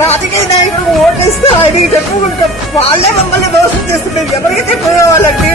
రాజకీయ నాయకులు ఓటేస్తే అని చెప్పుకుంటే వాళ్ళే మమ్మల్ని మోసం చేస్తున్నారు ఎవరికైతే పోయేవాళ్ళంటే